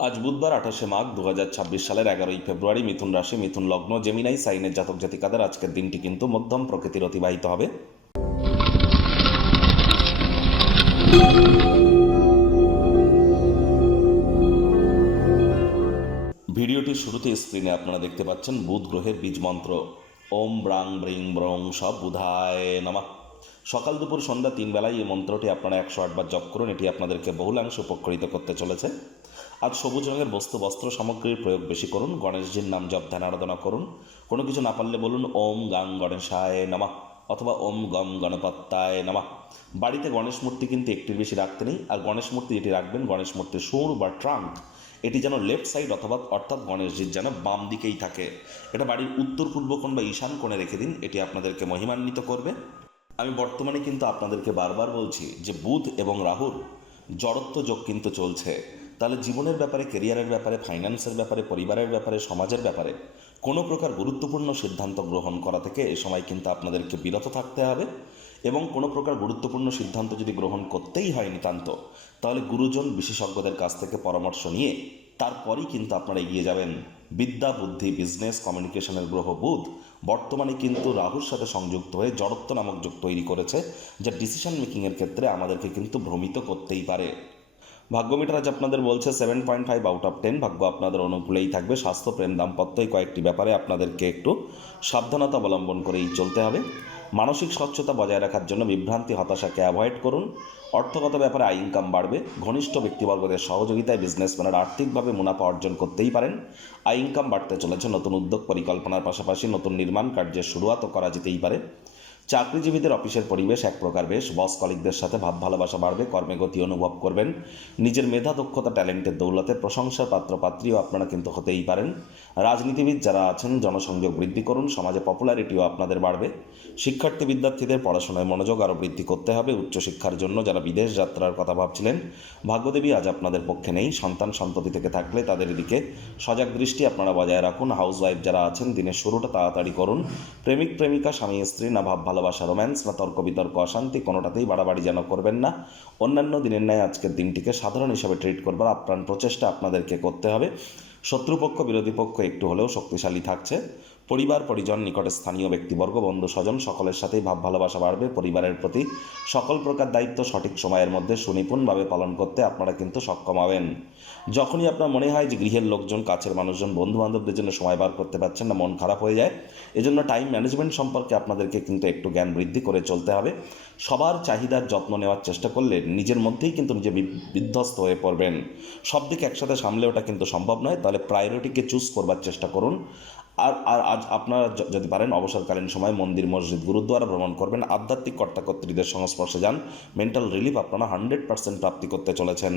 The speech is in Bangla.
আজ বুধবার 28 মাঘ 2026 সালের 11 ফেব্রুয়ারি। মিথুন রাশি, মিথুন লগ্ন, জেমিনাই সাইনের জাতক জাতিকাদের আজকের দিনটি কিন্তু মধ্যম প্রকৃতির অতিবাহিত হবে। ভিডিওটির শুরুতে স্ক্রিনে আপনারা দেখতে পাচ্ছেন বুধ গ্রহের বীজ মন্ত্র ওম ব্রাং ব্রিং ব্রং সব বুধায় নমঃ। সকাল দুপুর সন্ধ্যা 3 বেলায় এই মন্ত্রটি আপনারা 108 বার জপ করুন। এটি আপনাদেরকে বহুলাংশে উপকৃত করতে চলেছে। আজ সবুজ রঙের বস্তু বস্ত্র সামগ্রীর প্রয়োগ বেশি করুন। গণেশজির নাম জপ ধ্যান আরাধনা করুন। কোনো কিছু না পারলে বলুন ওম গাং গণেশায় নমঃ অথবা ওম গম গণপত্যায় নমঃ। বাড়িতে গণেশ মূর্তি কিন্তু একটির বেশি রাখতে নেই। আর গণেশ মূর্তি যেটি রাখবেন, গণেশ মূর্তির সুর বা ট্রাঙ্ক এটি যেন লেফট সাইড অর্থাৎ গণেশজির যেন বাম দিকেই থাকে। এটা বাড়ির উত্তর পূর্ব কোণ বা ঈশান কোণে রেখে দিন। এটি আপনাদেরকে মহিমান্বিত করবে। আমি বর্তমানে কিন্তু আপনাদেরকে বারবার বলছি যে বুধ এবং রাহুর জড়ত্ব যোগ কিন্তু চলছে। তাহলে জীবনের ব্যাপারে, কেরিয়ারের ব্যাপারে, ফাইন্যান্সের ব্যাপারে, পরিবারের ব্যাপারে, সমাজের ব্যাপারে কোনো প্রকার গুরুত্বপূর্ণ সিদ্ধান্ত গ্রহণ করা থেকে এ সময় কিন্তু আপনাদেরকে বিরত থাকতে হবে। এবং কোনো প্রকার গুরুত্বপূর্ণ সিদ্ধান্ত যদি গ্রহণ করতেই হয় নিতান্ত, তাহলে গুরুজন বিশেষজ্ঞদের কাছ থেকে পরামর্শ নিয়ে তারপরই কিন্তু আপনারা এগিয়ে যাবেন। বিদ্যা, বুদ্ধি, বিজনেস, কমিউনিকেশনের গ্রহ বুধ বর্তমানে কিন্তু রাহুর সাথে সংযুক্ত হয়ে জড়ত্ব নামক যোগ তৈরি করেছে, যা ডিসিশন মেকিংয়ের ক্ষেত্রে আমাদেরকে কিন্তু ভ্রমিত করতেই পারে। ভাগ্যমিটার আজ আপনাদের বলছে 7.5 আউট অফ 10। ভাগ্য আপনাদের অনুকূলেই থাকবে। স্বাস্থ্য, প্রেম, দাম্পত্য এই কয়েকটি ব্যাপারে আপনাদেরকে একটু সাবধানতা অবলম্বন করেই চলতে হবে। মানসিক স্বচ্ছতা বজায় রাখার জন্য বিভ্রান্তি, হতাশাকে অ্যাভয়েড করুন। অর্থগত ব্যাপারে আয় ইনকাম বাড়বে। ঘনিষ্ঠ ব্যক্তিবর্গদের সহযোগিতায় বিজনেসম্যানরা আর্থিকভাবে মুনাফা অর্জন করতেই পারেন। আয় ইনকাম বাড়তে চলেছে। নতুন উদ্যোগ পরিকল্পনার পাশাপাশি নতুন নির্মাণ কার্যের শুরুয়াতও করা যেতেই পারে। চাকরিজীবীদের অফিসের পরিবেশ এক প্রকার বেশ। বস কলিগদের সাথে ভাব ভালোবাসা বাড়বে। কর্মে গতি অনুভব করবেন। নিজের মেধা, দক্ষতা, ট্যালেন্টের দৌলতে প্রশংসার পাত্রপাত্রীও আপনারা কিন্তু হতেই পারেন। রাজনীতিবিদ যারা আছেন জনসংযোগ বৃদ্ধি করুন। সমাজে পপুলারিটিও আপনাদের বাড়বে। শিক্ষার্থী বিদ্যার্থীদের পড়াশোনায় মনোযোগ আরও বৃদ্ধি করতে হবে। উচ্চশিক্ষার জন্য যারা বিদেশ যাত্রার কথা ভাবছিলেন, ভাগ্যদেবী আজ আপনাদের পক্ষে নেই। সন্তান সন্ততি থেকে থাকলে তাদের দিকে সজাগ দৃষ্টি আপনারা বজায় রাখুন। হাউসওয়াইফ যারা আছেন দিনের শুরুটা তাড়াতাড়ি করুন। প্রেমিক প্রেমিকা, স্বামী স্ত্রী না ভাব ভালোবাসা, রোম্যান্স না তর্ক বিতর্ক, অশান্তি কোনোটাতেই বাড়াবাড়ি যেন করবেন না। অন্যান্য দিনের ন্যায় আজকের দিনটিকে সাধারণ হিসাবে ট্রিট করবার আপ্রাণ প্রচেষ্টা আপনাদেরকে করতে হবে। শত্রুপক্ষ বিরোধী পক্ষ একটু হলেও শক্তিশালী থাকছে। পরিবার পরিজন, নিকটে স্থানীয় ব্যক্তিবর্গ, বন্ধু স্বজন সকলের সাথেই ভাব ভালোবাসা বাড়বে। পরিবারের প্রতি সকল প্রকার দায়িত্ব সঠিক সময়ের মধ্যে সুনিপুণভাবে পালন করতে আপনারা কিন্তু সক্ষম হবেন। যখনই আপনার মনে হয় যে গৃহের লোকজন, কাছের মানুষজন, বন্ধু বান্ধবদের জন্য সময় বার করতে পারছেন না, মন খারাপ হয়ে যায়। এজন্য টাইম ম্যানেজমেন্ট সম্পর্কে আপনাদেরকে কিন্তু একটু জ্ঞান বৃদ্ধি করে চলতে হবে। সবার চাহিদার যত্ন নেওয়ার চেষ্টা করলে নিজের মধ্যেই কিন্তু নিজে বিধ্বস্ত হয়ে পড়বেন। সব দিকে একসাথে সামলে ওটা কিন্তু সম্ভব নয়। তাহলে প্রায়োরিটিকে চুজ করবার চেষ্টা করুন। আর আজ আপনারা যদি পারেন অবসরকালীন সময় মন্দির, মসজিদ, গুরুদ্বারা ভ্রমণ করবেন। আধ্যাত্মিক কর্তাকর্ত্রীদের সংস্পর্শে যান। মেন্টাল রিলিফ আপনারা 100% প্রাপ্তি করতে চলেছেন।